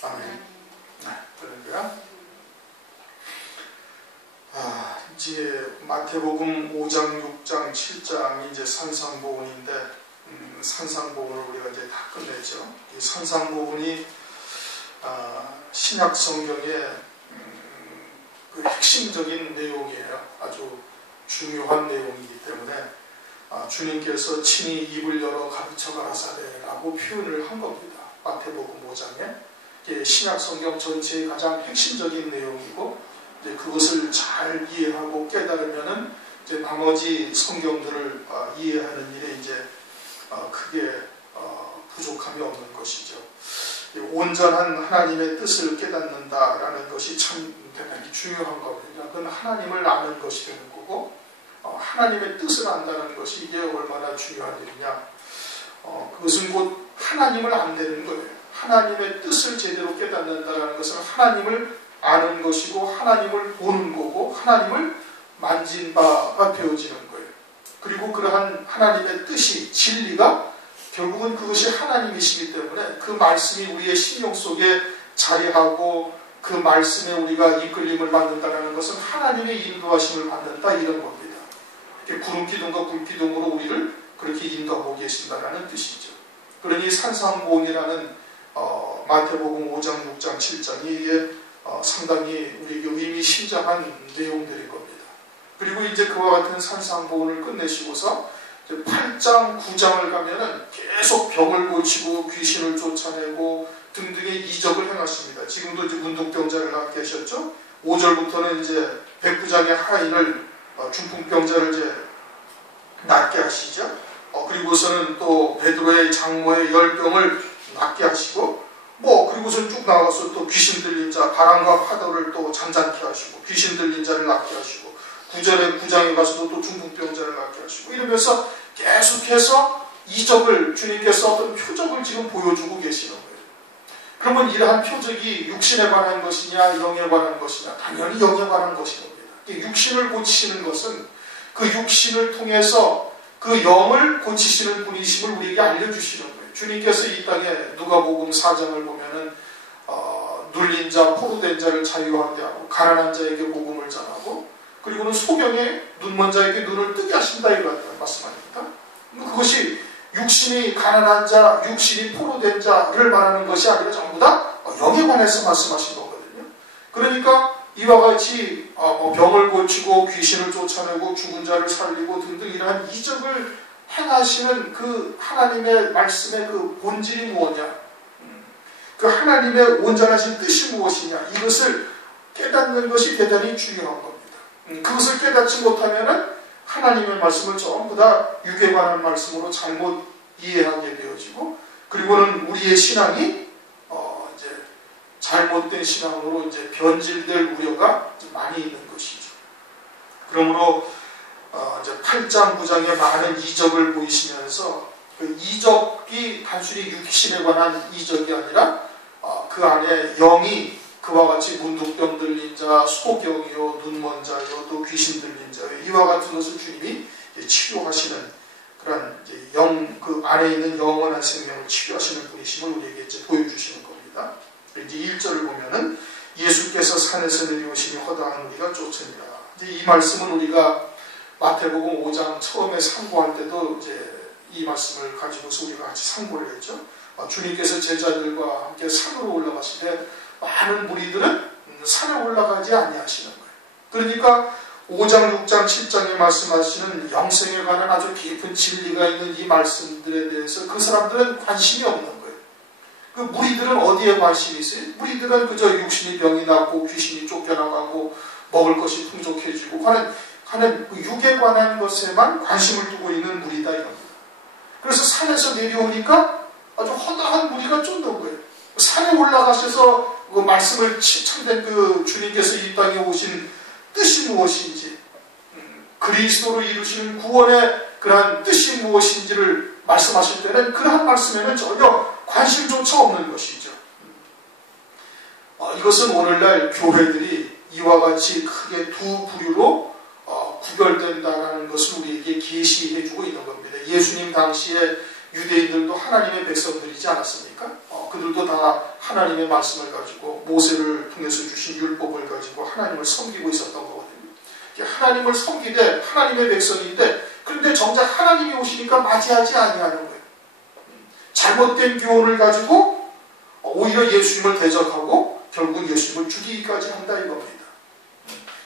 아멘. 그러니까 이제 마태복음 5장, 6장, 7장이 이제 산상보훈인데 산상보훈을 우리가 이제 다 끝냈죠. 이 산상보훈이 신약 성경의 그 핵심적인 내용이에요. 아주 중요한 내용이기 때문에 주님께서 친히 입을 열어 가르쳐 가라사대라고 표현을 한 겁니다. 마태복음 5장에 신약 성경 전체의 가장 핵심적인 내용이고, 이제 그것을 잘 이해하고 깨달으면은 이제 나머지 성경들을 이해하는 일에 이제 크게 부족함이 없는 것이죠. 온전한 하나님의 뜻을 깨닫는다라는 것이 참 대단히 중요한 겁니다. 그건 하나님을 아는 것이 되는 거고, 하나님의 뜻을 안다는 것이 이게 얼마나 중요한 일이냐. 그것은 곧 하나님을 안다는 거예요. 하나님의 뜻을 제대로 깨닫는다는 것은 하나님을 아는 것이고, 하나님을 보는 거고, 하나님을 만진 바가 되어지는 거예요. 그리고 그러한 하나님의 뜻이, 진리가 결국은 그것이 하나님이시기 때문에 그 말씀이 우리의 심령 속에 자리하고 그 말씀에 우리가 이끌림을 받는다는 것은 하나님의 인도하심을 받는다, 이런 겁니다. 구름기둥과 불기둥으로 우리를 그렇게 인도하고 계신다는 뜻이죠. 그러니 산상보훈이라는 마태복음 5장, 6장, 7장이 이게 상당히 우리에게 의미심장한 내용들인 겁니다. 그리고 이제 그와 같은 산상보훈을 끝내시고서 8장, 9장을 가면은 계속 병을 고치고 귀신을 쫓아내고 등등의 이적을 행하십니다. 지금도 이제 문둥병자를 낫게 하셨죠. 5절부터는 이제 백부장의 하인을 중풍병자를 이제 낫게 하시죠. 그리고서는 또 베드로의 장모의 열병을 낫게 하시고, 그리고선 쭉 나가서 또 귀신 들린 자, 바람과 파도를 또 잔잔케 하시고, 귀신 들린 자를 낫게 하시고, 9절에 구장에 가서도 또 중풍병자를 낫게 하시고, 이러면서 계속해서 이적을, 주님께서 어떤 표적을 지금 보여주고 계시는 거예요. 그러면 이러한 표적이 육신에 관한 것이냐, 영에 관한 것이냐? 당연히 영에 관한 것인 겁니다. 육신을 고치시는 것은 그 육신을 통해서 그 영을 고치시는 분이심을 우리에게 알려주시는 거예요. 주님께서 이 땅에 누가복음 4장을 보면은 눌린 자, 포로된 자를 자유하게 하고, 가난한 자에게 복음을 전하고, 그리고는 소경에 눈먼 자에게 눈을 뜨게 하신다, 이런 말씀합니다. 그것이 육신이 가난한 자, 육신이 포로된 자를 말하는 것이 아니라 전부 다 영에 관해서 말씀하신 거거든요. 그러니까 이와 같이 병을 고치고 귀신을 쫓아내고 죽은 자를 살리고 등등 이러한 이적을 행하시는 그 하나님의 말씀의 그 본질이 무엇이냐, 그 하나님의 온전하신 뜻이 무엇이냐, 이것을 깨닫는 것이 대단히 중요한 겁니다. 그것을 깨닫지 못하면 하나님의 말씀을 전부 다 육에 관한 말씀으로 잘못 이해하게 되어지고, 그리고는 우리의 신앙이 이제 잘못된 신앙으로 이제 변질될 우려가 많이 있는 것이죠. 그러므로 이제 8장, 9장에 많은 이적을 보이시면서 그 이적이 단순히 육신에 관한 이적이 아니라 그 안에 영이 그와 같이 문둥병 들린 자, 소경이요, 눈먼 자요, 또 귀신 들린 자요, 이와 같은 것을 주님이 치료하시는 그런 그 안에 있는 영원한 생명을 치료하시는 분이심을 우리에게 이제 보여주시는 겁니다. 이제 1절을 보면은 예수께서 산에서 내려오시니 허다한 우리가 쫓으니라. 이제 이 말씀은 우리가 마태복음 5장 처음에 상고할 때도 이제 이 말씀을 가지고서 우리가 같이 상고를 했죠. 주님께서 제자들과 함께 산으로 올라가실 때 많은 무리들은 산에 올라가지 아니하시는 거예요. 그러니까 5장, 6장, 7장에 말씀하시는 영생에 관한 아주 깊은 진리가 있는 이 말씀들에 대해서 그 사람들은 관심이 없는 거예요. 그 무리들은 어디에 관심이 있어요? 무리들은 그저 육신이 병이 낫고 귀신이 쫓겨나가고 먹을 것이 풍족해지고 하는 육에 관한 것에만 관심을 두고 있는 무리다, 이겁니다. 그래서 산에서 내려오니까 아주 허다한 무리가 쫓는 거예요. 산에 올라가셔서 그 말씀을 참된 그 주님께서 이 땅에 오신 뜻이 무엇인지, 그리스도로 이루시는 구원의 그러한 뜻이 무엇인지를 말씀하실 때는 그러한 말씀에는 전혀 관심조차 없는 것이죠. 이것은 오늘날 교회들이 이와 같이 크게 두 부류로 구별된다는 것을 우리에게 계시해주고 있는 겁니다. 예수님 당시에 유대인들도 하나님의 백성들이지 않았습니까? 그들도 다 하나님의 말씀을 가지고 모세를 통해서 주신 율법을 가지고 하나님을 섬기고 있었던 거거든요. 하나님을 섬기되 하나님의 백성인데 그런데 정작 하나님이 오시니까 맞이하지 아니하는 거예요. 잘못된 교훈을 가지고 오히려 예수님을 대적하고 결국은 예수님을 죽이기까지 한다 이겁니다.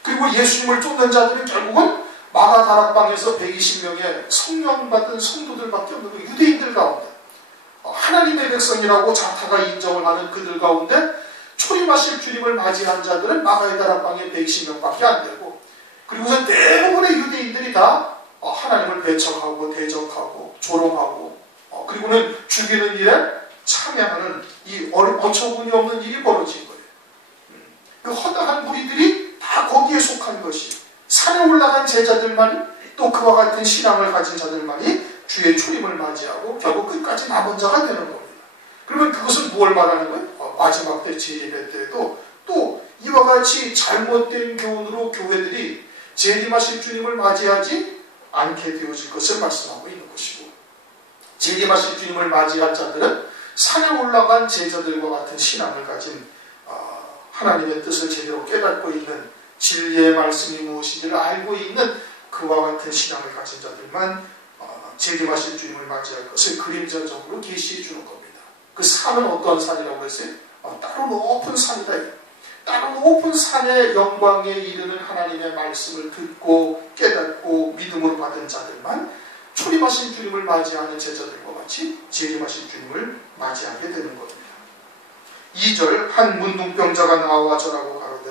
그리고 예수님을 쫓는 자들은 결국은 마가 다락방에서 120명의 성령 받은 성도들밖에 없는 거예요. 유대인들 가운데 하나님의 백성이라고 자타가 인정을 하는 그들 가운데 초림하실 주님을 맞이한 자들은 마가의 다락방에 120명밖에 안 되고, 그리고서 대부분의 유대인들이 다 하나님을 배척하고 대적하고 조롱하고 그리고는 죽이는 일에 참여하는 이 어처구니 없는 일이 벌어진 거예요. 그 허다한 무리들이 다 거기에 속한 것이, 산에 올라간 제자들만 또 그와 같은 신앙을 가진 자들만이 주의 초림을 맞이하고 결국 끝까지 남은 자가 되는 겁니다. 그러면 그것은 무엇을 말하는 거예요? 마지막 때 재림의 때에도 또 이와 같이 잘못된 교훈으로 교회들이 재림하실 주님을 맞이하지 않게 되어질 것을 말씀하고 있는 것이고, 재림하실 주님을 맞이한 자들은 산에 올라간 제자들과 같은 신앙을 가진 하나님의 뜻을 제대로 깨닫고 있는, 진리의 말씀이 무엇인지를 알고 있는 그와 같은 신앙을 가진 자들만 재림하실 주님을 맞이할 것을 그림자적으로 계시해 주는 겁니다. 그 산은 어떤 산이라고 했어요? 따로 높은 산이다. 따로 높은 산의 영광에 이르는 하나님의 말씀을 듣고 깨닫고 믿음으로 받은 자들만 초림하신 주님을 맞이하는 제자들과 같이 재림하신 주님을 맞이하게 되는 겁니다. 2절, 한 문둥병자가 나와 저라고 가로되,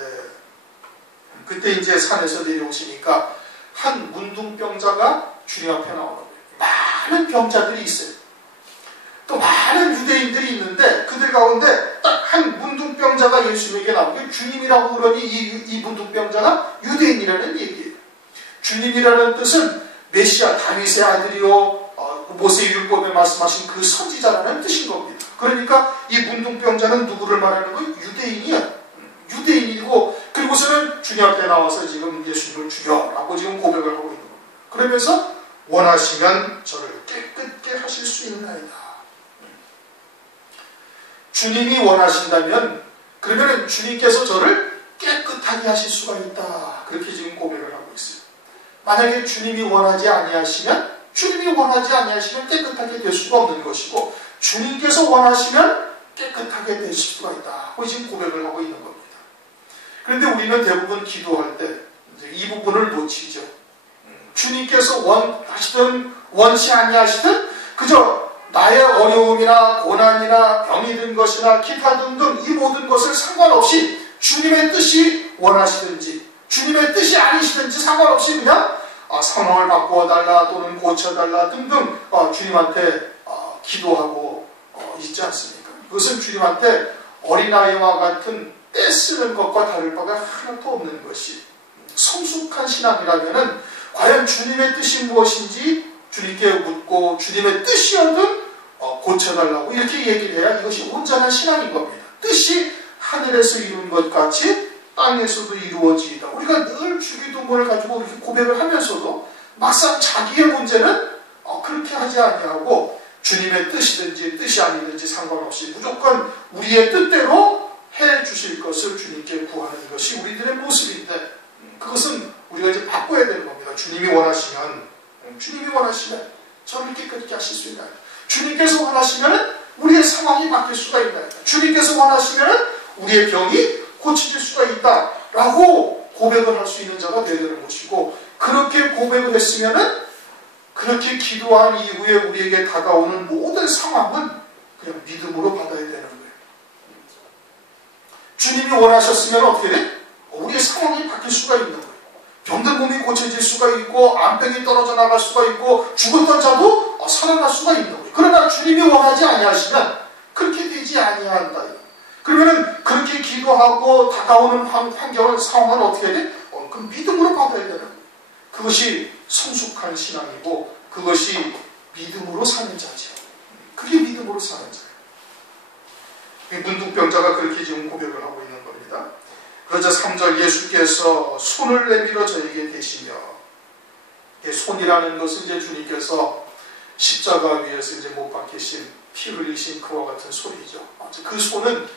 그때 이제 산에서 내려오시니까 한 문둥병자가 주님 앞에 나오는 거예요. 많은 병자들이 있어요. 또 많은 유대인들이 있는데 그들 가운데 딱 한 문둥병자가 예수님에게 나오고, 주님이라고 그러니 이 문둥병자가 유대인이라는 얘기예요. 주님이라는 뜻은 메시아, 다윗의 아들이요 모세의 율법에 말씀하신 그 선지자라는 뜻인 겁니다. 그러니까 이 문둥병자는 누구를 말하는 거예요? 유대인이야. 유대인이고, 그리고서는 주님 앞에 나와서 지금 예수님을 죽여라고 지금 고백을 하고 있는 겁니다. 그러면서 원하시면 저를 깨끗게 하실 수 있나이다. 주님이 원하신다면 그러면 주님께서 저를 깨끗하게 하실 수가 있다. 그렇게 지금 고백을 하고 있어요. 만약에 주님이 원하지 아니하시면 깨끗하게 될 수가 없는 것이고, 주님께서 원하시면 깨끗하게 되실 수가 있다 하고 지금 고백을 하고 있는 겁니다. 그런데 우리는 대부분 기도할 때 이 부분을 놓치죠. 주님께서 원하시든 원치 아니하시든 그저 나의 어려움이나 고난이나 병이 든 것이나 기타 등등 이 모든 것을 상관없이 주님의 뜻이 원하시든지 주님의 뜻이 아니시든지 상관없이 그냥 상황을 바꾸어달라 또는 고쳐달라 등등 주님한테 기도하고 있지 않습니까? 그것은 주님한테 어린아이와 같은 떼쓰는 것과 다를 바가 하나도 없는 것이, 성숙한 신앙이라면 과연 주님의 뜻이 무엇인지 주님께 묻고 주님의 뜻이어든 고쳐달라고 이렇게 얘기를 해야 이것이 온전한 신앙인 겁니다. 뜻이 하늘에서 이룬 것 같이 땅에서도 이루어지이다. 우리가 늘 주기도문을 가지고 이렇게 고백을 하면서도 막상 자기의 문제는 그렇게 하지 아니하고 주님의 뜻이든지 뜻이 아니든지 상관없이 무조건 우리의 뜻대로 해 주실 것을 주님께 구하는 것이 우리들의 모습인데, 그것은 우리가 이제 바꿔야 되는 겁니다. 주님이 원하시면 저를 깨끗게 하실 수 있나요? 주님께서 원하시면 우리의 상황이 바뀔 수가 있나요? 주님께서 원하시면 우리의 병이 고쳐질 수가 있다라고 고백을 할 수 있는 자가 되어야 되는 것이고, 그렇게 고백을 했으면은 그렇게 기도한 이후에 우리에게 다가오는 모든 상황은 그냥 믿음으로 받아야 되는 거예요. 주님이 원하셨으면 어떻게 돼? 우리의 상황이 바뀔 수가 있는 거예요. 병든 몸이 고쳐질 수가 있고, 암병이 떨어져 나갈 수가 있고, 죽었던 자도 살아날 수가 있는 거예요. 그러나 주님이 원하지 아니하시면 그렇게 되지 아니한다. 그러면은 그렇게 기도하고 다가오는 환경은, 상황은 어떻게 돼? 그 믿음으로 받아야 되는 거예요. 그것이 성숙한 신앙이고 그것이 믿음으로 사는 자죠. 그게 믿음으로 사는 자예요. 문둥병자가 그렇게 지금 고백을 하고 있는 겁니다. 그러자 3절, 예수께서 손을 내밀어 저에게 대시며, 손이라는 것은 이제 주님께서 십자가 위에서 이제 못 박히신 피 흘리신 그와 같은 손이죠. 그 손은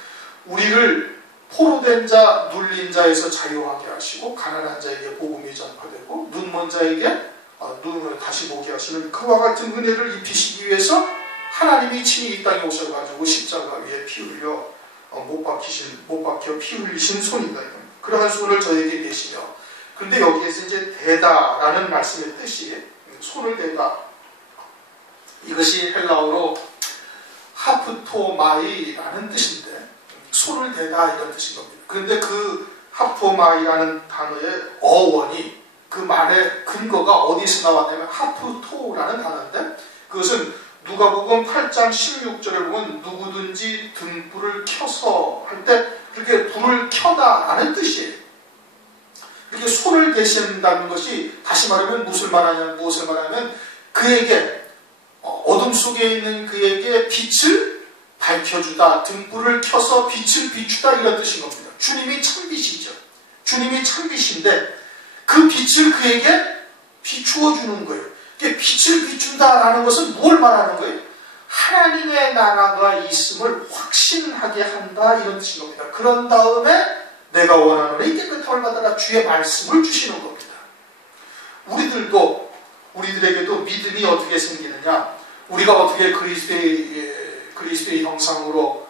우리를 포로된 자, 눌린 자에서 자유하게 하시고 가난한 자에게 복음이 전파되고 눈먼 자에게 눈을 다시 보게 하시는 그와 같은 은혜를 입히시기 위해서 하나님이 친히 이 땅에 오셔가지고 십자가 위에 피 흘려 못 박혀 피 흘리신 손이다. 그러한 손을 저에게 대시며, 그런데 여기에서 이제 대다라는 말씀의 뜻이 손을 대다, 이것이 헬라어로 하프토마이라는 뜻인데 손을 대다 이런 뜻인 겁니다. 그런데 그 하프토마이라는 단어의 어원이 그 말의 근거가 어디서 나왔냐면 하프토라는 단어인데, 그것은 누가복음 8장 16절에 보면 누구든지 등불을 켜서 할 때 그렇게 불을 켜다라는 뜻이에요. 이렇게 손을 대신다는 것이 다시 말하면 무엇을 말하냐면 그에게 어둠 속에 있는 그에게 빛을 밝혀주다, 등불을 켜서 빛을 비추다 이런 뜻인 겁니다. 주님이 참빛이죠. 주님이 참빛인데 그 빛을 그에게 비추어 주는 거예요. 빛을 비춘다라는 것은 뭘 말하는 거예요? 하나님의 나라가 있음을 확신하게 한다 이런 뜻인 겁니다. 그런 다음에 내가 원하노니 이 깨끗함을 받아라 주의 말씀을 주시는 겁니다. 우리들에게도 믿음이 어떻게 생기느냐, 우리가 어떻게 그리스도의 형상으로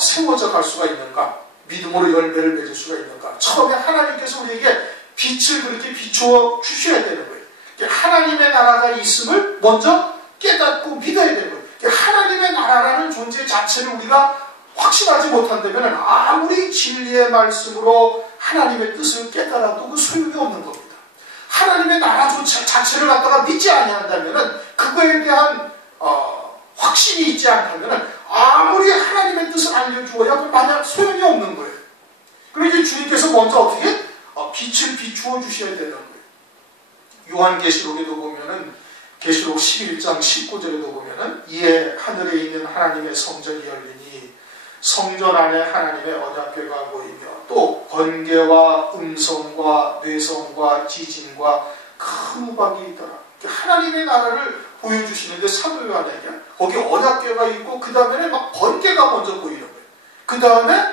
세워져 갈 수가 있는가, 믿음으로 열매를 맺을 수가 있는가. 처음에 하나님께서 우리에게 빛을 그렇게 비추어 주셔야 되는 거예요. 하나님의 나라가 있음을 먼저 깨닫고 믿어야 되는 거예요. 하나님의 나라라는 존재 자체를 우리가 확신하지 못한다면 아무리 진리의 말씀으로 하나님의 뜻을 깨달아도 그 소용이 없는 겁니다. 하나님의 나라 자체를 갖다가 믿지 아니한다면, 그거에 대한 확신이 있지 않다면 아무리 하나님의 뜻을 알려주어야 만약 소용이 없는 거예요. 그러니까 주님께서 먼저 어떻게 빛을 비추어 주셔야 되는 거예요. 요한계시록에도 보면은 계시록 11장 19절에도 보면은 이에 하늘에 있는 하나님의 성전이 열리니 성전 안에 하나님의 언약궤가 보이며 또 번개와 음성과 뇌성과 지진과 큰 우박이 있더라. 하나님의 나라를 보여주시는데 사도 요한에게 거기 언약궤가 있고 그 다음에 막 번개가 먼저 보이는 거예요. 그 다음에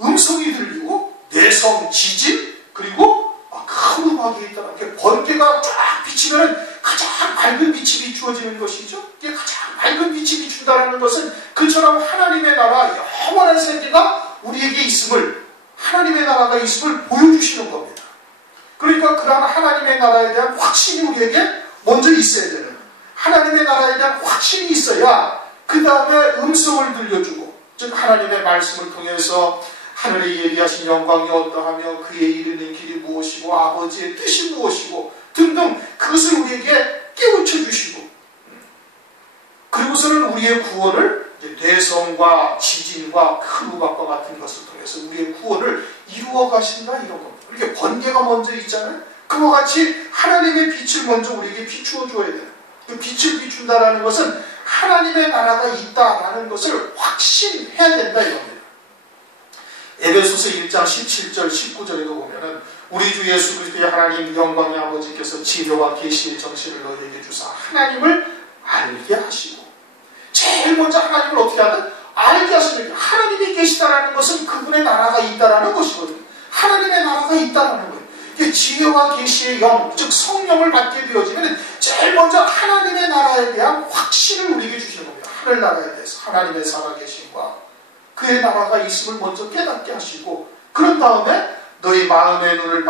음성이 들리고 뇌성, 지진, 그리고 큰 우박이 있더라. 번개가 쫙 비치면 가장 밝은 빛이 비추어지는 것이죠. 가장 밝은 빛이 비춘다는 것은 그처럼 하나님의 나라, 영원한 세계가 우리에게 있음을, 하나님의 나라가 있음을 보여주시는 겁니다. 그러니까 그러한 하나님의 나라에 대한 확신이 우리에게 먼저 있어야 되는 거예요. 하나님의 나라에 대한 확신이 있어야 그 다음에 음성을 들려주고, 즉 하나님의 말씀을 통해서 하늘에 예비하신 영광이 어떠하며 그의 이르는 길이 무엇이고 아버지의 뜻이 무엇이고 등등 그것을 우리에게 깨우쳐 주시고, 그리고서는 우리의 구원을 뇌성과 지진과 큰 우박과 같은 것을 통해서 우리의 구원을 이루어 가신다 이런 겁니다. 이렇게 번개가 먼저 있잖아요. 그와 같이 하나님의 빛을 먼저 우리에게 비추어 줘야 돼요. 그 빛을 비춘다라는 것은 하나님의 나라가 있다라는 것을 확신해야 된다 이겁니다. 에베소서 1장 17절 19절에도 보면은 우리 주 예수 그리스도의 하나님 영광의 아버지께서 지혜와 계시의 정신을 너희에게 주사 하나님을 알게 하시고, 제일 먼저 하나님을 어떻게 하든 알게 하시는, 하나님이 계시다라는 것은 그분의 나라가 있다라는 것이거든요. 하나님의 나라가 있다라는 거예요. 지혜와 계시의 영, 즉 성령을 받게 되어지면 제일 먼저 하나님의 나라에 대한 확신을 우리에게 주시는 겁니다. 하늘나라에 대해서 하나님의 살아계심과 그의 나라가 있음을 먼저 깨닫게 하시고, 그런 다음에 너희 마음의 눈을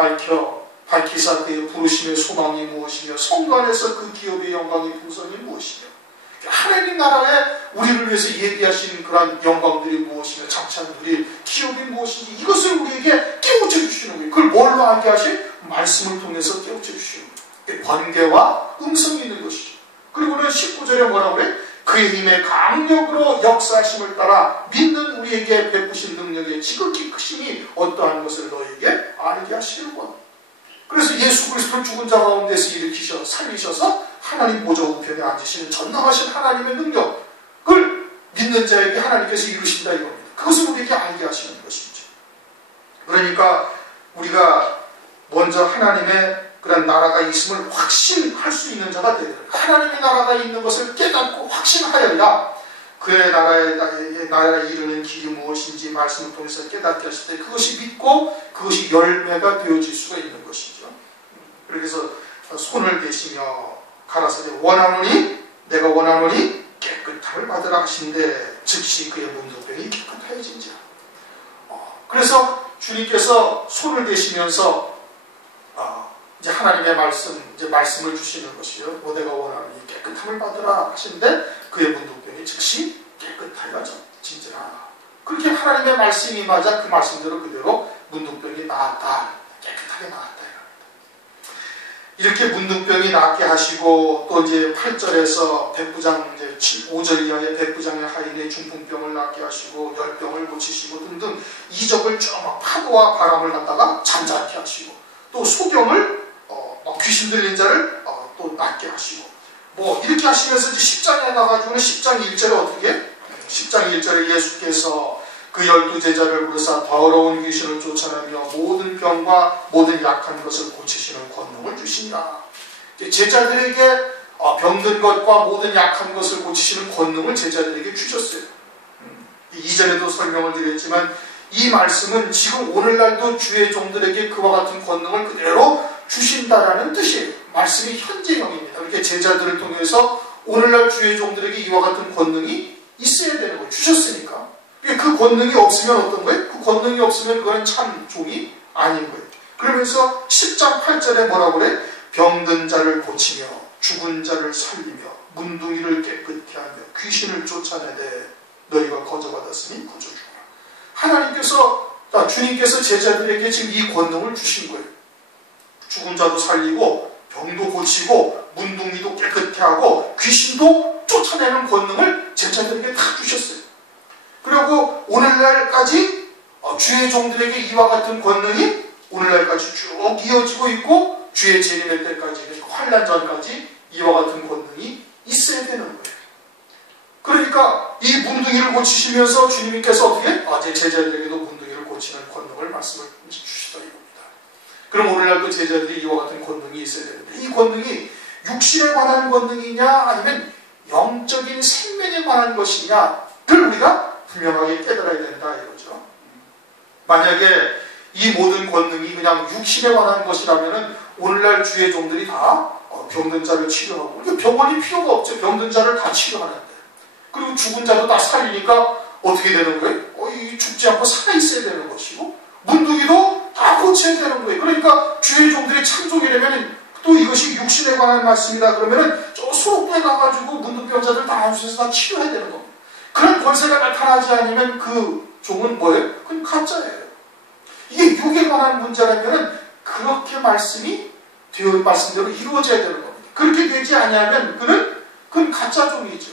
밝히사 그의 부르심의 소망이 무엇이며 성도 안에서 그 기업의 영광의 풍성이 무엇이며 하나님 나라에 우리를 위해서 예비하신 그런 영광들이 무엇이며 장차 누릴 기업이 무엇인지 이것을 우리에게 깨우쳐 주시는 거예요. 그걸 뭘로 알게 하신? 말씀을 통해서 깨우쳐 주시는 거예요. 번개와 음성이 있는 것이죠. 그리고는 19절에 뭐라고 그래? 그의 힘의 강력으로 역사하심을 따라 믿는 우리에게 베푸신 능력의 지극히 크심이 어떠한 것을 너에게 알게 하시는구나. 그래서 예수 그리스도를 죽은 자 가운데서 일으키셔 살리셔서 하나님 보좌 우편에 앉으시는 전능하신 하나님의 능력을 믿는 자에게 하나님께서 이루신다 이겁니다. 그것을 우리에게 알게 하시는 것이죠. 그러니까 우리가 먼저 하나님의 그런 나라가 있음을 확신할 수 있는 자가 되어야 돼요. 하나님의 나라가 있는 것을 깨닫고 확신하여야 그의 나라에 이르는 길이 무엇인지 말씀을 통해서 깨닫게 하실 때 그것이 믿고 그것이 열매가 되어질 수가 있는 것이죠. 그래서 손을 대시며 가라사대 원하노니 내가 원하노니 깨끗함을 받으라 하신데 즉시 그의 문둥병이 깨끗하여진지라. 그래서 주님께서 손을 대시면서 이제 하나님의 말씀을 주시는 것이요. 내가 원하노니 깨끗함을 받으라 하시는데 그의 문둥병이 즉시 깨끗하여진지라. 그렇게 하나님의 말씀이 맞아 그 말씀대로 그대로 문둥병이 나았다. 깨끗하게 나았다. 이렇게 문둥병이 낫게 하시고 또 이제 8절에서 백부장 이제 5절 이하의 백부장의 하인의 중풍병을 낫게 하시고 열병을 고치시고 등등 이적을 쭉 파도와 바람을 갖다가 잠잠케 하시고 또 소경을 귀신 들린 자를 또 낫게 하시고 이렇게 하시면서 이제 10장에 가가지고는 10장 1절에 어떻게 10장 1절에 예수께서 그 12제자를 부르사 더러운 귀신을 쫓아내며 모든 병과 모든 약한 것을 고치시는 권능을 주시니라. 제자들에게 병든 것과 모든 약한 것을 고치시는 권능을 제자들에게 주셨어요. 이전에도 설명을 드렸지만 이 말씀은 지금 오늘날도 주의 종들에게 그와 같은 권능을 그대로 주신다라는 뜻이에요. 말씀이 현재형입니다. 그렇게 제자들을 통해서 오늘날 주의 종들에게 이와 같은 권능이 있어야 되는 거예요. 주셨으니까. 그 권능이 없으면 어떤 거예요? 그 권능이 없으면 그건 참 종이 아닌 거예요. 그러면서 10장 8절에 뭐라고 그래? 병든 자를 고치며 죽은 자를 살리며 문둥이를 깨끗게 하며 귀신을 쫓아내되 너희가 거저받았으니 거저주라. 주님께서 제자들에게 지금 이 권능을 주신 거예요. 죽은 자도 살리고 병도 고치고 문둥이도 깨끗게 하고 귀신도 쫓아내는 권능을 제자들에게 다 주셨어요. 그리고 오늘날까지 주의 종들에게 이와 같은 권능이 오늘날까지 쭉 이어지고 있고 주의 재림의 때까지 환난 전까지 이와 같은 권능이 있어야 되는 거예요. 그러니까 이 문둥이를 고치시면서 주님께서 어떻게? 제 제자들에게도 문둥이를 고치는 권능을 말씀을 주시다 이겁니다. 그럼 오늘날도 제자들이 이와 같은 권능이 있어야 되는데 이 권능이 육신에 관한 권능이냐 아니면 영적인 생명에 관한 것이냐를 우리가 분명하게 깨달아야 된다 이거죠. 만약에 이 모든 권능이 그냥 육신에 관한 것이라면 오늘날 주의 종들이 다 병든 자를 치료하고 병원이 필요가 없죠. 병든 자를 다 치료하는데 그리고 죽은 자도 다 살리니까 어떻게 되는 거예요? 죽지 않고 살아있어야 되는 것이고 문둥이도 다 고쳐야 되는 거예요. 그러니까 주의 종들이 참종이라면 또 이것이 육신에 관한 말씀이다 그러면은 저 수록도에 가가지고 문둥병자들 다 안수해서 다 치료해야 되는 겁니다. 그런 권세가 나타나지 않으면 그 종은 뭐예요? 그건 가짜예요. 이게 육에 관한 문제라면 그렇게 말씀대로 이루어져야 되는 겁니다. 그렇게 되지 않으면 그건 가짜 종이죠.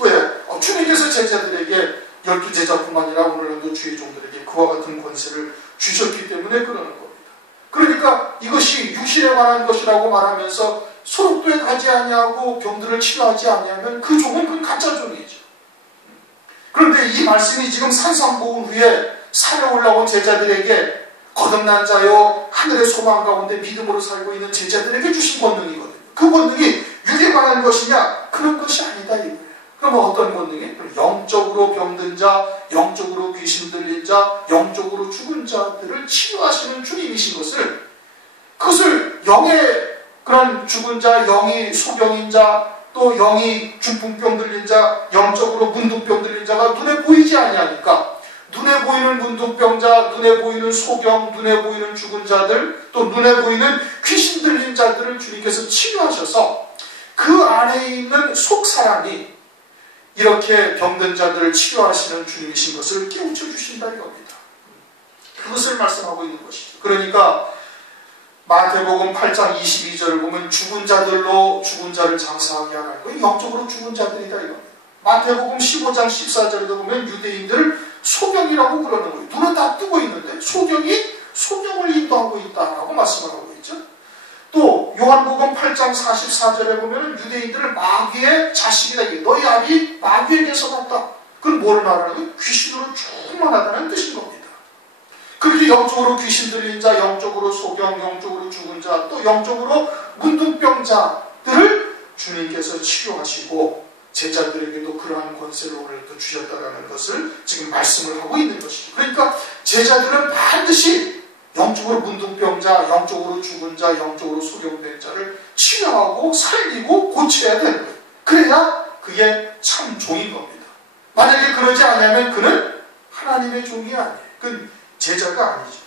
왜? 주님께서 제자들에게 12제자뿐만 아니라 오늘날도 주의 종들에게 그와 같은 권세를 주셨기 때문에 그러는 겁니다. 그러니까 이것이 육신에 관한 것이라고 말하면서 소록도에 가지 아니하고 병들을 치료하지 아니하면 그 종은 그건 가짜 종이죠. 그런데 이 말씀이 지금 산상보훈 후에 산에 올라온 제자들에게 거듭난 자여 하늘의 소망 가운데 믿음으로 살고 있는 제자들에게 주신 권능이거든요. 그 권능이 육에 관한 것이냐? 그런 것이 아니다 이거예요. 그럼 어떤 권능이? 영적으로 병든 자, 영적으로 귀신 들린 자, 영적으로 죽은 자들을 치료하시는 주님이신 그것을 영의 그런 죽은 자, 영이 소경인 자, 또 영이 중풍병 들린 자, 영적으로 문둥병 들린 자가 눈에 보이지 아니하니까 눈에 보이는 문둥병자, 눈에 보이는 소경, 눈에 보이는 죽은 자들, 또 눈에 보이는 귀신 들린 자들을 주님께서 치료하셔서 그 안에 있는 속 사람이 이렇게 병든 자들을 치료하시는 주님이신 것을 깨우쳐 주신다는 겁니다. 그것을 말씀하고 있는 것이죠. 그러니까 마태복음 8장 22절을 보면 죽은 자들로 죽은 자를 장사하게 하는 거예요. 영적으로 죽은 자들이다 이겁니다. 마태복음 15장 14절에도 보면 유대인들을 소경이라고 그러는 거예요. 눈은 다 뜨고 있는데 소경을 인도하고 있다라고 말씀을 하고 있죠. 또 요한복음 8장 44절에 보면 유대인들을 마귀의 자식이다. 너희 아비 마귀에게서 났다. 그건 뭐를 말하는 거예요? 귀신으로 충만하다는 뜻인 겁니다. 그렇게 영적으로 귀신 들린 자, 영적으로 소경, 영적으로 죽은 자, 또 영적으로 문둥병자들을 주님께서 치료하시고 제자들에게도 그러한 권세를 오늘도 주셨다라는 것을 지금 말씀을 하고 있는 것이죠. 그러니까 제자들은 반드시 영적으로 문둥병자, 영적으로 죽은 자, 영적으로 소경된 자를 치료하고 살리고 고쳐야 되는 거예요. 그래야 그게 참 종인 겁니다. 만약에 그러지 않으면 그는 하나님의 종이 아니에요. 그건 제자가 아니죠.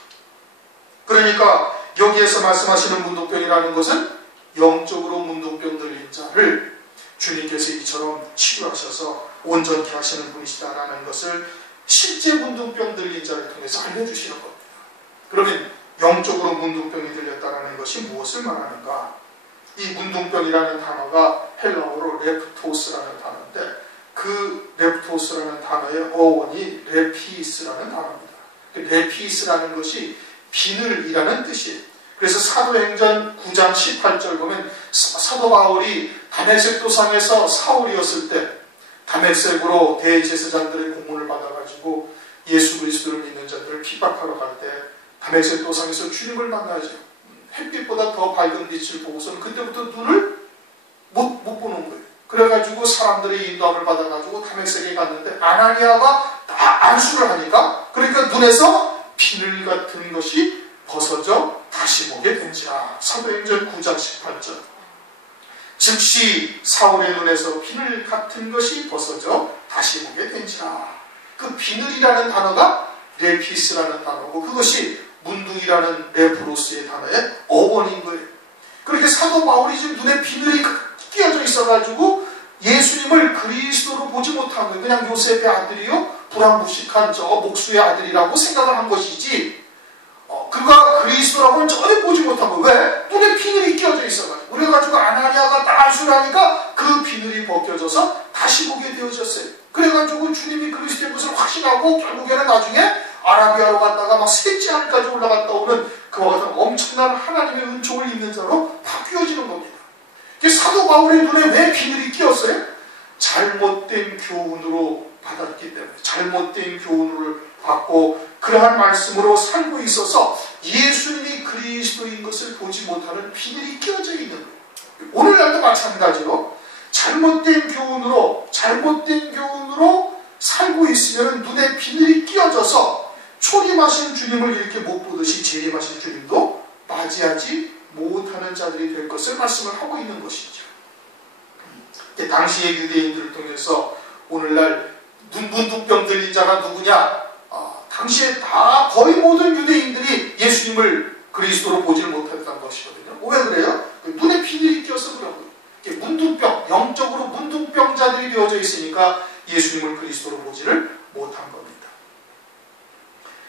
그러니까 여기에서 말씀하시는 문둥병이라는 것은 영적으로 문둥병 들린 자를 주님께서 이처럼 치료하셔서 온전케 하시는 분이시다라는 것을 실제 문둥병 들린 자를 통해서 알려주시는 겁니다. 그러면 영적으로 문둥병이 들렸다는 것이 무엇을 말하는가? 이 문둥병이라는 단어가 헬라어로 레프토스라는 단어인데 그 레프토스라는 단어의 어원이 레피스라는 단어입니다. 레피스라는 것이 비늘이라는 뜻이에요. 그래서 사도행전 9장 18절 보면 사도 바울이 다메섹 도상에서 사울이었을 때 다메섹으로 대제사장들의 공문을 받아가지고 예수 그리스도를 믿는 자들을 핍박하러 갈 때 다메섹 도상에서 주님을 만나죠. 햇빛보다 더 밝은 빛을 보고서는 그때부터 눈을 못 보는 거예요. 그래가지고 사람들의 인도함을 받아가지고 다메섹에 갔는데 아나니아가 다 안수를 하니까 그러니까 눈에서 비늘 같은 것이 벗어져 다시 보게 된지라. 사도행전 9장 18절. 즉시 사울의 눈에서 비늘 같은 것이 벗어져 다시 보게 된지라. 그 비늘이라는 단어가 레피스라는 단어고 그것이 문둥이라는 레프로스의 단어의 어원인 거예요. 그렇게 사도 바울이 지금 눈에 비늘이 끼어져 있어가지고 예수님을 그리스도로 보지 못한 거예요. 그냥 요셉의 아들이요 불황무식한 저 목수의 아들이라고 생각을 한 것이지 그가 그리스도라고는 전혀 보지 못한 거예요. 왜? 눈에 비늘이 끼어져 있어가지고. 그래가지고 아나니아가 안수를 하니까 그 비늘이 벗겨져서 다시 보게 되어졌어요. 그래가지고 주님이 그리스도의 것을 확신하고 결국에는 나중에 아라비아로 갔다가 막 셋째 하늘까지 올라갔다 오는 그와 같은 엄청난 하나님의 은총을 입는 자로 바뀌어지는 겁니다. 사도 바울의 눈에 왜 비늘이 끼었어요? 잘못된 교훈으로 받았기 때문에 잘못된 교훈을 받고 그러한 말씀으로 살고 있어서 예수님이 그리스도인 것을 보지 못하는 비늘이 끼어져 있는 거예요. 오늘날도 마찬가지로 잘못된 교훈으로 살고 있으면 눈에 비늘이 끼어져서 초림하신 주님을 이렇게 못 보듯이 재림하신 주님도 맞이하지 못하는 자들이 될 것을 말씀을 하고 있는 것이죠. 당시의 유대인들을 통해서 오늘날 문둥병 들린 자가 누구냐? 당시에 다 거의 모든 유대인들이 예수님을 그리스도로 보지를 못했던 것이거든요. 왜 그래요? 눈에 비늘이 끼어서 그런 거예요. 문둥병, 영적으로 문둥병자들이 되어져 있으니까 예수님을 그리스도로 보지를 못한 겁니다.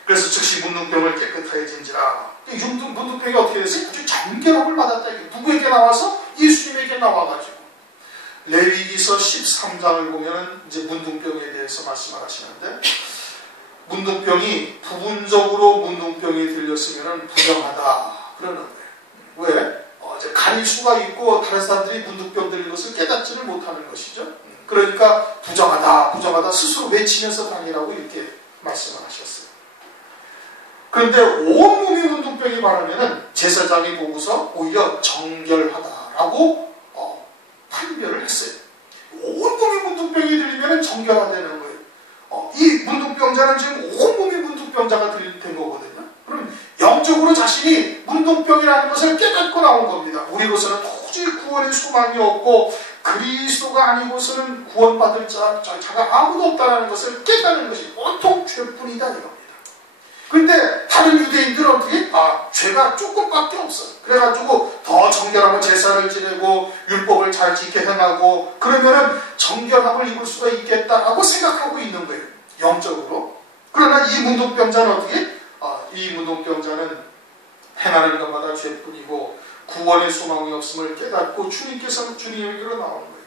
그래서 즉시 문둥병을 깨끗하게 진지라. 문둥병이 어떻게 됐어요? 아주 정결함을 받았다. 누구에게 나와서? 예수님에게 나와가지고. 레위기서 13장을 보면 이제 문둥병에 대해서 말씀을 하시는데 문둥병이 부분적으로 문둥병이 들렸으면 부정하다 그러는 거예요. 왜? 이제 가릴 수가 있고 다른 사람들이 문둥병 들린 것을 깨닫지를 못하는 것이죠. 그러니까 부정하다 스스로 외치면서 다니라고 이렇게 말씀을 하셨어요. 그런데 온몸이 문둥병이 많으면 제사장이 보고서 오히려 정결하다라고 판별을 했어요. 온몸이 문둥병이 들리면 정결하다는 거예요. 이 문둥병자는 지금 온몸이 문둥병자가 된 거거든요. 그럼 영적으로 자신이 문둥병이라는 것을 깨닫고 나온 겁니다. 우리로서는 도저히 구원의 소망이 없고 그리스도가 아니고서는 구원받을 자가 아무도 없다는 것을 깨닫는 것이 온통 죄뿐이다 이겁니다. 그런데 다른 유대인들은 어떻게? 죄가 조금밖에 없어요. 그래가지고 더 정결하면 제사를 지내고 율법을 잘 지켜 행하고 그러면은 정결함을 입을 수가 있겠다라고 생각하고 있는 거예요. 영적으로. 그러나 이 문둥병자는 어떻게? 이 문둥병자는 행하는 것마다 죄뿐이고 구원의 소망이 없음을 깨닫고 주님에게로 나오는 거예요.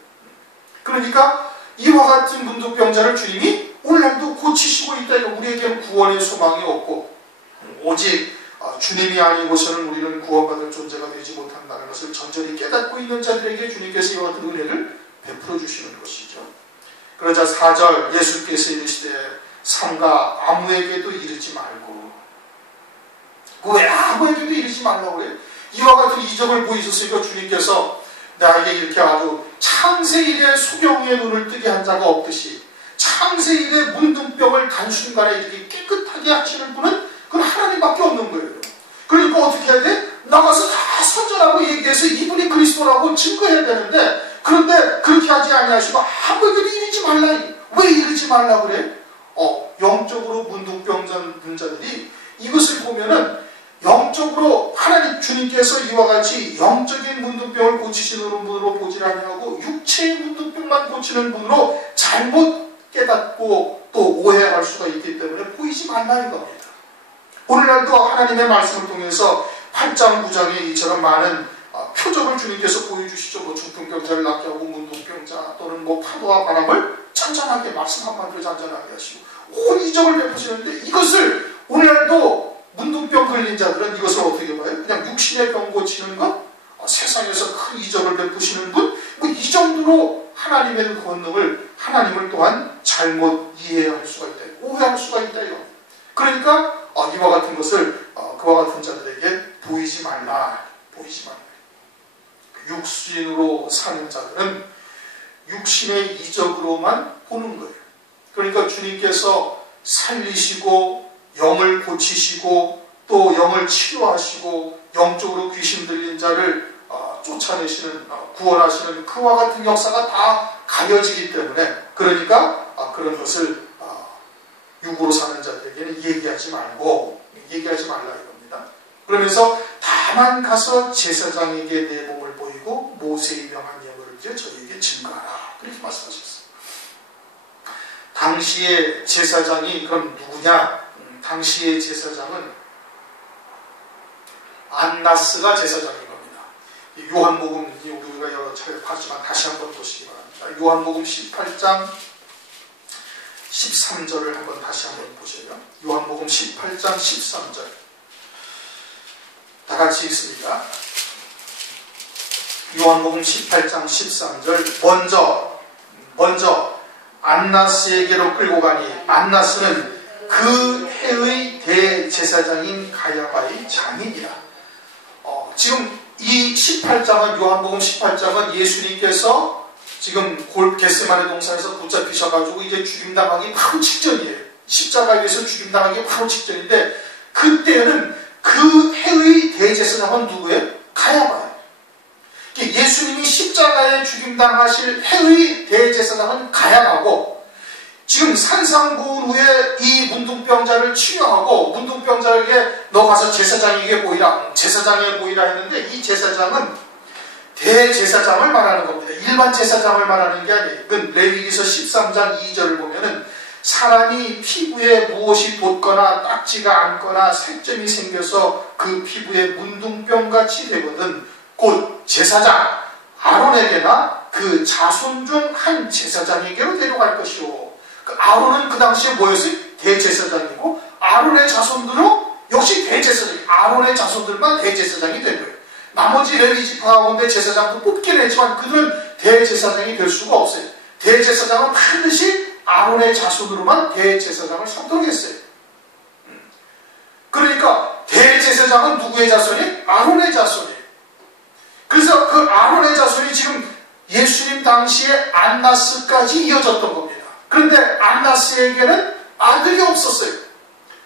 그러니까 이와 같은 문둥병자를 주님이 오늘날도 고치시고 있다. 우리에게는 구원의 소망이 없고 오직 주님이 아니고서는 우리는 구원받을 존재가 되지 못한다는 것을 전절히 깨닫고 있는 자들에게 주님께서 이와 같은 은혜를 베풀어 주시는 것이죠. 그러자 4절 예수께서 이르시되 삼가 아무에게도 이르지 말고. 왜 아무에게도 이르지 말라고 그래요? 이와 같은 이적을 보이셨으니까 주님께서 나에게 이렇게 아주 창세일에 소경의 눈을 뜨게 한 자가 없듯이 창세일에 문둥병을 단순간에 이렇게 깨끗하게 하시는 분은 그건 하나님밖에 없는 거예요. 그러니까 어떻게 해야 돼? 나가서 다 선전하고 얘기해서 이분이 그리스도라고 증거해야 되는데, 그런데 그렇게 하지 아니하시고 아무에게도 이러지 말라. 왜 이러지 말라 그래? 영적으로 문둥병자 분자들이 이것을 보면은 영적으로 하나님 주님께서 이와 같이 영적인 문둥병을 고치시는 분으로 보지 아니하고 육체의 문둥병만 고치는 분으로 잘못 깨닫고 또 오해할 수가 있기 때문에 보이지 말라는 겁니다. 오늘날도 하나님의 말씀을 통해서 8장 9장에 이처럼 많은 표적을 주님께서 보여주시죠. 뭐 중풍병자를 낫게 하고 문둥병자 또는 뭐 파도와 바람을 잔잔하게 말씀 한마디로 잔잔하게 하시고 온 이적을 베푸시는데, 이것을 오늘날도 문둥병 걸린 자들은 이것을 어떻게 봐요? 그냥 육신의 병 고치는 것? 세상에서 큰 이적을 베푸시는 분? 뭐 이 정도로 하나님의 권능을, 하나님을 또한 잘못 이해할 수가 있다, 오해할 수가 있다 이거. 그러니까 이와 같은 것을 그와 같은 자들에게 보이지 말라. 보이지 말라. 육신으로 사는 자들은 육신의 이적으로만 보는 거예요. 그러니까 주님께서 살리시고 영을 고치시고 또 영을 치료하시고 영적으로 귀신 들린 자를 쫓아내시는, 구원하시는 그와 같은 역사가 다 가려지기 때문에, 그러니까 그런 것을 육으로 사는 자들에게는 얘기하지 말라 이겁니다. 그러면서 다만 가서 제사장에게 내 몸을 보이고 모세의 명한 예물을 이제 저희에게 증거하라, 그렇게 말씀하셨어요. 당시의 제사장이 그럼 누구냐? 당시의 제사장은 안나스가 제사장인 겁니다. 요한복음, 우리가 여러 차례 봤지만 다시 한번 보시기 바랍니다. 요한복음 18장 13절을 한번 다시 한번 보세요. 요한복음 18장 13절 다 같이 읽습니다. 요한복음 18장 13절 먼저 안나스에게로 끌고 가니 안나스는 그 해의 대제사장인 가야바의 장인이라. 지금 이 18장은, 요한복음 18장은 예수님께서 지금 겟세마네 동산에서 붙잡히셔가지고 이제 죽임당하기 바로 직전이에요. 십자가에 의해서 죽임당하기 바로 직전인데, 그때는 그 해의 대제사장은 누구예요? 가야바예요. 예수님이 십자가에 죽임당하실 해의 대제사장은 가야바고, 지금 산상구훈 후에 이 문둥병자를 치료하고 문둥병자에게 너 가서 제사장에게 보이라, 제사장에게 보이라 했는데, 이 제사장은 대제사장을 말하는 겁니다. 일반 제사장을 말하는 게 아니에요. 그건 레위기서 13장 2절을 보면은 사람이 피부에 무엇이 돋거나 딱지가 않거나 색점이 생겨서 그 피부에 문둥병같이 되거든 곧 제사장 아론에게나 그 자손 중 한 제사장에게로 데려갈 것이오. 아론은 그 당시에 뭐였어요? 대제사장이고, 아론의 자손들은 역시 대제사장, 아론의 자손들만 대제사장이 된 거예요. 나머지 레위 지파 가운데 제사장도 뽑긴 했지만 그들은 대제사장이 될 수가 없어요. 대제사장은 반드시 아론의 자손으로만 대제사장을 삼도록 했어요. 그러니까 대제사장은 누구의 자손이? 아론의 자손이에요. 그래서 그 아론의 자손이 지금 예수님 당시에 안나스까지 이어졌던 겁니다. 그런데 안나스에게는 아들이 없었어요.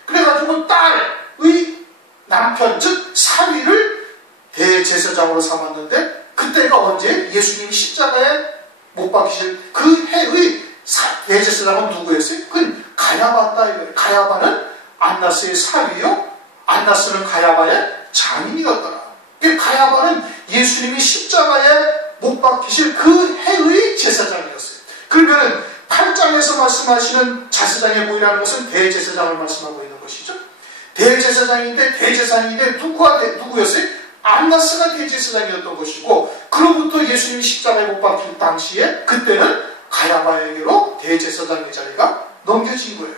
그래가지고 딸의 남편, 즉 사위를 대제사장으로 삼았는데, 그때가 언제? 예수님이 십자가에 못 박히실 그 해의 대제사장은 누구였어요? 그건 가야바다 이거예요. 가야바는 안나스의 사위요, 안나스는 가야바의 장인이었더라. 가야바는 예수님이 십자가에 못 박히실 그 해의 제사장이었어요. 그러면은 8장에서 말씀하시는 제사장에 보이라는 것은 대제사장을 말씀하고 있는 것이죠. 대제사장인데 누구였어요? 안나스가 대제사장이었던 것이고, 그로부터 예수님이 십자가에 못 박힌 당시에 그때는 가야바에게로 대제사장의 자리가 넘겨진 거예요.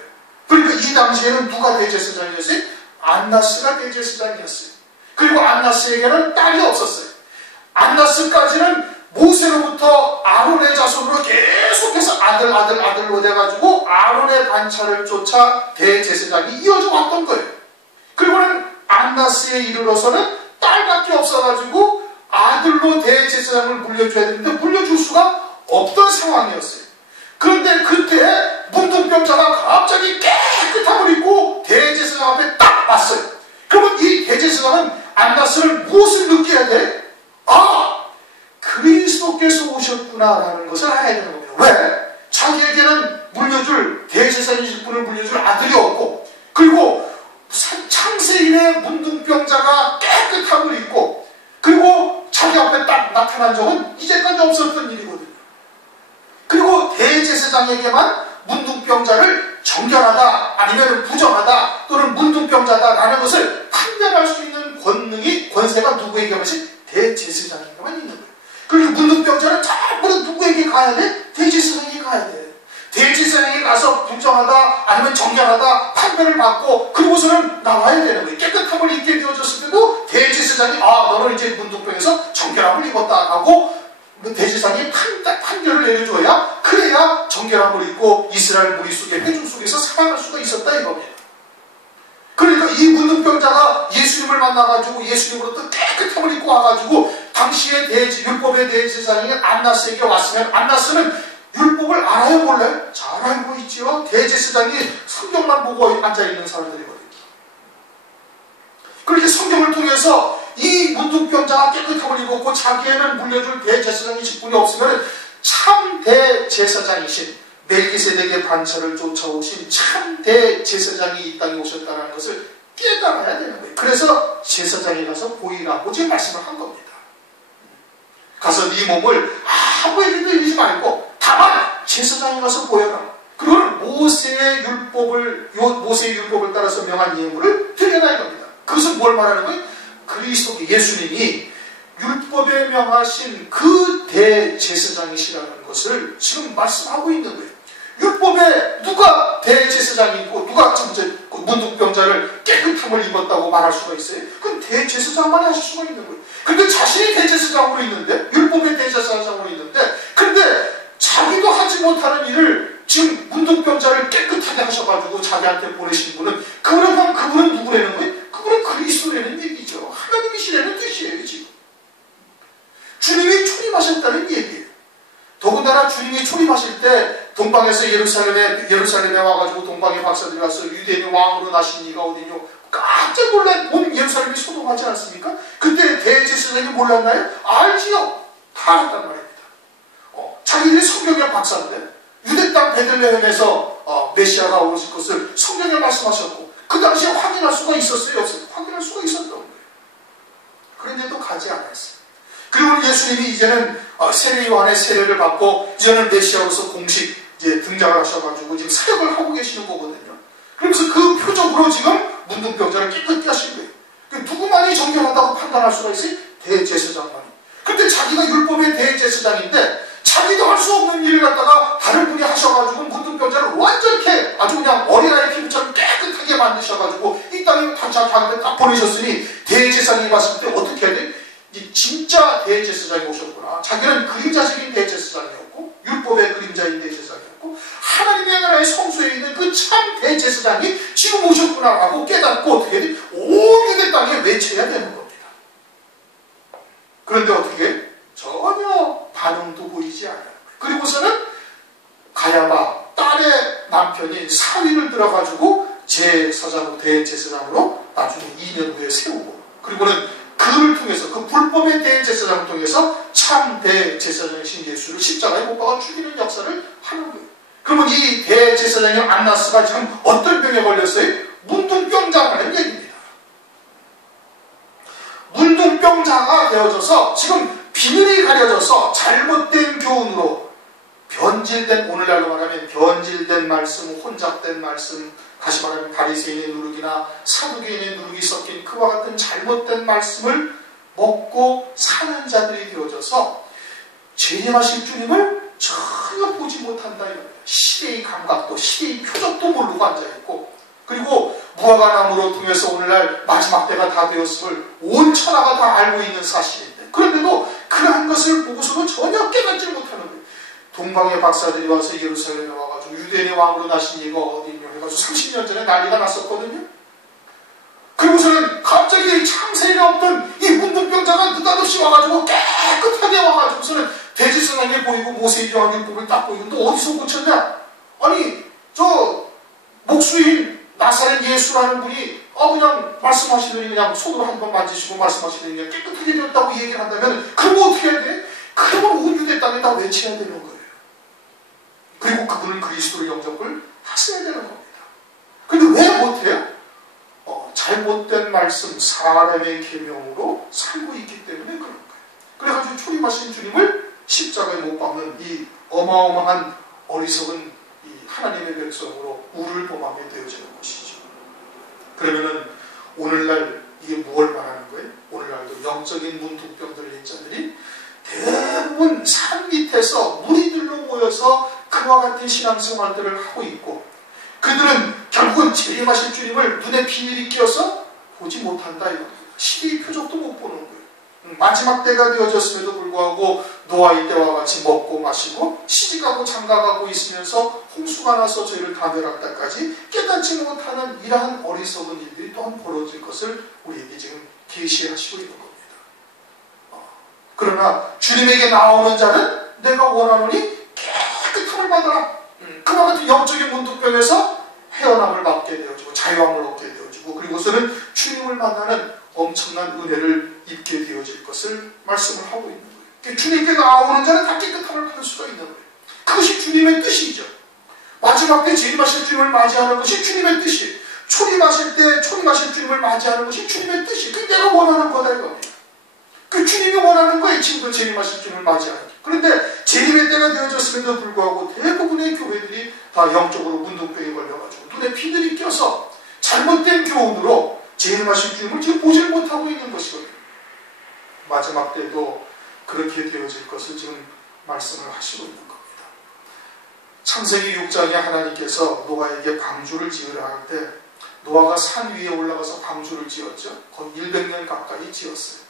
그러니까 이 당시에는 누가 대제사장이었어요? 안나스가 대제사장이었어요. 그리고 안나스에게는 딸이 없었어요. 안나스까지는 모세로부터 아론의 자손으로 계속해서 아들로 돼가지고 아론의 반차를 쫓아 대제사장이 이어져 왔던 거예요. 그리고는 안나스에 이르러서는 딸밖에 없어가지고 아들로 대제사장을 물려줘야 되는데 물려줄 수가 없던 상황이었어요. 그런데 그때 문둥병자가 갑자기 깨끗함을 입고 대제사장 앞에 딱 왔어요. 그러면 이 대제사장은 안나스를 무엇을 느껴야 돼? 아! 그리스도께서 오셨구나라는 것을 알아야 되는 겁니다. 왜? 자기에게는 물려줄 대제사장이실 분을 물려줄 아들이 없고, 그리고 창세인의 문둥병자가 깨끗함을 입고, 그리고 자기 앞에 딱 나타난 적은 이제까지 없었던 일이거든요. 그리고 대제사장에게만 문둥병자를 정결하다 아니면 부정하다 또는 문둥병자다라는 것을 판별할 수 있는 권세가 누구에게만 대제사장에게만 있는 거예요. 그리고 문둥병자는 전부 누구에게 가야 돼? 대제사장에게 가야 돼. 대제사장에게 가서 부정하다 아니면 정결하다 판별을 받고 그러고서는 나와야 되는 거예요. 깨끗함을 입게 되어졌을 때도 대제사장이 너는 이제 문둥병에서 정결함을 입었다 하고 대제사장이 판결을 내려줘야, 그래야 정결함을 입고 이스라엘 무리 속에 회중 속에서 살아갈 수가 있었다 이겁니다. 그러니까 이 문둥병자가 예수님을 만나가지고 예수님으로부터 깨끗함을 입고 와가지고 당시의 율법의 대제사장인 안나스에게 왔으면 안나스는 율법을 알아요 몰라요? 잘 알고 있지요. 대제사장이 성경만 보고 앉아있는 사람들이거든요. 그렇게 성경을 통해서 이 문둥병자가 깨끗함을 입었고 자기에는 물려줄 대제사장이신 분이 없으면 참 대제사장이신 멜기세덱의 반차를 쫓아오신 참 대제사장이 이 땅에 오셨다는 것을 깨달아야 되는 거예요. 그래서 제사장에 가서 보이라고 지금 말씀을 한 겁니다. 가서 네 몸을 아무에게도 이르지 말고 다만 제사장에 가서 보여라. 그리고는 모세의 율법을 따라서 명한 예물을 드려라 이겁니다. 그것은 뭘 말하는 거예요? 그리스도 예수님이 율법에 명하신 그 대제사장이시라는 것을 지금 말씀하고 있는 거예요. 율법에 누가 대제사장이고 누가 문둥병자를 깨끗함을 입었다고 말할 수가 있어요? 그건 대제사장만 하실 수가 있는 거예요. 근데 자신이 대제사장으로 있는데, 율법의 대제사장으로 있는데, 근데 자기도 하지 못하는 일을 지금 문둥병자를 깨끗하게 하셔가지고 자기한테 보내신 분은, 그러면 그분은 누구라는 거예요? 그분은 그리스도라는 얘기죠. 하나님이시라는 뜻이에요 지금. 주님이 초림하셨다는 얘기예요. 더군다나 주님이 초림하실 때 동방에서 예루살렘에 와가지고 동방의 박사들이 와서 유대인의 왕으로 나신 이가 어디뇨? 깜짝 놀란 온 예루살렘이 소동하지 않습니까? 그때 대제사장이 몰랐나요? 알지요. 다 알았단 말입니다. 자기들이 성경의 박사인데 유대 땅 베들레헴에서 메시아가 오실 것을 성경에 말씀하셨고 그 당시에 확인할 수가 있었어요? 없어요? 확인할 수가 있었던 거예요. 그런데도 가지 않았어요. 그리고 예수님이 이제는 세례 요한의 세례를 받고 이제는 메시아로서 공식 이제 등장을 하셔가지고 지금 사역을 하고 계시는 거거든요. 그러면서 그 표적으로 지금 문둥병자를 깨끗게 하신 거예요. 누구만이 정결하다고 판단할 수가 있어요? 대제사장만이. 근데 자기가 율법의 대제사장인데 자기도 할 수 없는 일을 갖다가 다른 분이 하셔가지고 문둥병자를 완전히 아주 그냥 어린아이 피부처럼 깨끗하게 만드셔가지고 이 땅에 자기한테 딱 보내셨으니 대제사장이 봤을 때 어떻게 해야 돼? 진짜 대제사장이 오셨구나. 자기는 그림자적인 대제사장이었고 율법의 그림자인 대제사장이었고 하나님의 나라의 성소에 있는 그 참 대제사장이 지금 오셨구나 하고 깨닫고 어떻게 해야 돼? 온 유대 땅에 외쳐야 되는 겁니다. 그런데 어떻게? 전혀 반응도 보이지 않아요. 그리고서는 가야바 딸의 남편인 사위를 들어가지고 제사장으로 대제사장으로 나중에 2년 후에 세우고 그리고는 그를 통해서 그 불법의 대제사장을 통해서 참 대제사장이신 예수를 십자가에 못 박아 죽이는 역사를 하는 거예요. 그러면 이 대제사장인 안나스가 지금 어떤 병에 걸렸어요? 문둥병자라는 얘기입니다. 문둥병자가 되어져서 지금 비늘이 가려져서 잘못된 교훈으로 변질된, 오늘날로 말하면 변질된 말씀, 혼잡된 말씀, 다시 말하면 바리새인의 누룩이나 사두개인의 누룩이 섞인 그와 같은 잘못된 말씀을 먹고 사는 자들이 되어져서 재림하실 주님을 전혀 보지 못한다. 시대의 감각도 시대의 표적도 모르고 앉아있고 그리고 무화과나무로 통해서 오늘날 마지막 때가 다 되었음을 온 천하가 다 알고 있는 사실인데 그런데도 그러한 것을 보고서는 전혀 깨닫지 못하는 거예요. 동방의 박사들이 와서 예루살렘에 와가지고 유대인의 왕으로 나신 이가 어디 있냐 해가지고 30년 전에 난리가 났었거든요. 그리고서는 갑자기 창세에 없던 이 문둥병자가 느닷없이 와가지고 깨끗하게 와가지고서는 대지선상에 보이고 모세의 율법을 딱 보이고 너 어디서 고쳤냐? 아니 저 목수인 나사렛 예수라는 분이 그냥 말씀하시더니 그냥 손으로 한 번 만지시고 말씀하시더니 그냥 깨끗하게 되었다고 얘기를 한다면 그럼 어떻게 해야 돼? 그러면 온 유대 땅에 다 외쳐야 되는 거예요. 그리고 그분을 그리스도로 영접을 하셔야 되는 겁니다. 근데 왜 못해요? 잘못된 말씀, 사람의 계명으로 살고 있기 때문에 그런 거예요. 그래가지고 초림하신 주님을 십자가에 못 박는 이 어마어마한 어리석은 이 하나님의 백성으로 우를 범하게 되어지는 것이죠. 그러면은 오늘날 이게 무엇을 말하는 거예요? 오늘날도 영적인 문둥병들의 자들이 대부분 산 밑에서 무리들로 모여서 그와 같은 신앙생활들을 하고 있고 그들은 결국은 재림하실 주님을 눈에 비닐이 끼어서 보지 못한다 이겁니다. 시대의 표적도 못 보는 거예요. 마지막 때가 되어졌음에도 불구하고 노아의 때와 같이 먹고 마시고 시집가고 장가가고 있으면서 홍수가 나서 죄를 다 내렸다까지 깨닫지 못하는 이러한 어리석은 일들이 또한 벌어질 것을 우리에게 지금 계시하시고 있는 겁니다. 그러나 주님에게 나오는 자는 내가 원하노니 깨끗함을 받아라. 그와 같은 영적인 문둥병에서 헤어남을 받게 되어지고 자유함을 얻게 되어지고 그리고서는 주님을 만나는 엄청난 은혜를 입게 되어질 것을 말씀을 하고 있는 거예요. 주님께 나오는 자는 다 깨끗함을 받을 수가 있는 거예요. 그것이 주님의 뜻이죠. 마지막 때 재림하실 주님을 맞이하는 것이 주님의 뜻이에요. 초림하실 때 초림하실 주님을 맞이하는 것이 주님의 뜻이에요. 그게 내가 원하는 거다 이겁니다. 그 주님이 원하는 거예요. 지금도 재림하실 주님을 맞이하는 게. 그런데 재림의 때가 되어졌음에도 불구하고 대부분의 교회들이 다 영적으로 문둥병에 걸려가지고 눈에 피들이 껴서 잘못된 교훈으로 재림하실 주님을 지금 보질 못하고 있는 것이거든요. 마지막 때도 그렇게 되어질 것을 지금 말씀을 하시고 있는 겁니다. 창세기 6장에 하나님께서 노아에게 방주를 지으라 할 때 노아가 산 위에 올라가서 방주를 지었죠. 거의 100년 가까이 지었어요.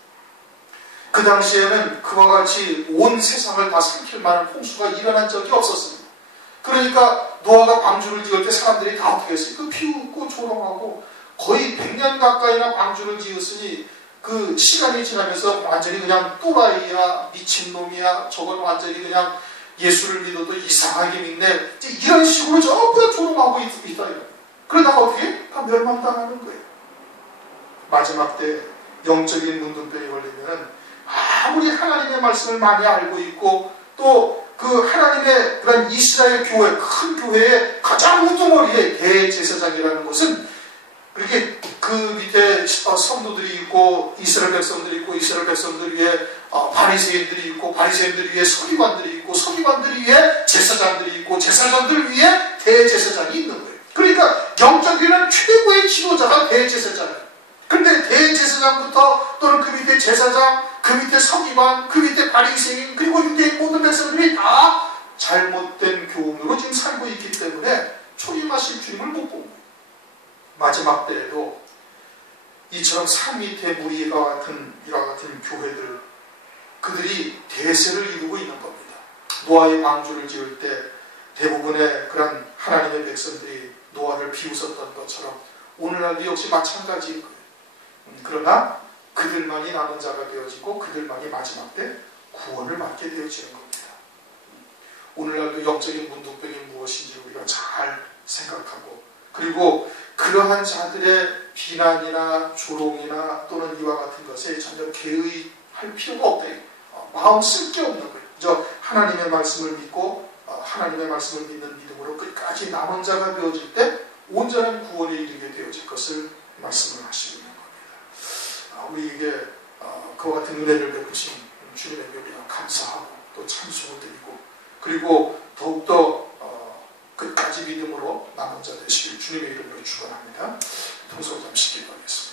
그 당시에는 그와 같이 온 세상을 다 삼킬 만한 홍수가 일어난 적이 없었습니다. 그러니까 노아가 방주를 지을 때 사람들이 다 어떻게 했어요? 그 피웃고 조롱하고 거의 100년 가까이나 방주를 지었으니 그 시간이 지나면서 완전히 그냥 또라이야, 미친놈이야, 저건 완전히 그냥 예수를 믿어도 이상하게 믿네. 이런 식으로 전부 다 조롱하고 있다. 그러다가 어떻게? 다 멸망당하는 거예요. 마지막 때 영적인 문둥병이 걸리면 아무리 하나님의 말씀을 많이 알고 있고 또 그 하나님의 그런 이스라엘 교회, 큰 교회의 가장 우두머리에 대제사장이라는 것은 그렇게 그 밑에 성도들이 있고 이스라엘 백성들이 있고 이스라엘 백성들 위에 바리새인들이 있고 바리새인들 위에 서기관들이 있고 서기관들 위에 제사장들이 있고 제사장들 위에 대제사장이 있는 거예요. 그러니까 영적인 최고의 지도자가 대제사장이에요. 근데 대제사장부터 또는 그 밑에 제사장, 그 밑에 서기관, 그 밑에 바리새인 그리고 유대인 모든 백성들이 다 잘못된 교훈으로 지금 살고 있기 때문에 초림하실 주님을 못 보고 마지막 때에도 이처럼 산 밑에 무리와 같은 이와 같은 교회들 그들이 대세를 이루고 있는 겁니다. 노아의 방주를 지을 때 대부분의 그런 하나님의 백성들이 노아를 비웃었던 것처럼 오늘날도 역시 마찬가지인 거예요. 그러나 그들만이 남은 자가 되어지고 그들만이 마지막 때 구원을 받게 되어지는 겁니다. 오늘날도 영적인 문둥병이 무엇인지 우리가 잘 생각하고 그리고 그러한 자들의 비난이나 조롱이나 또는 이와 같은 것에 전혀 개의할 필요가 없다. 마음 쓸 게 없는 거예요. 저 하나님의 말씀을 믿고 하나님의 말씀을 믿는 믿음으로 끝까지 남은 자가 되어질 때 온전한 구원에 이르게 되어질 것을 말씀을 하시고 있는 겁니다. 우리에게 그와 같은 은혜를 베푸신 주님에게 우리가 감사하고 또 찬송을 드리고 그리고 더욱더 끝까지 믿음으로 남은 자 되시길 주님의 이름으로 축원합니다. 통성을 잠시 기도하겠습니다.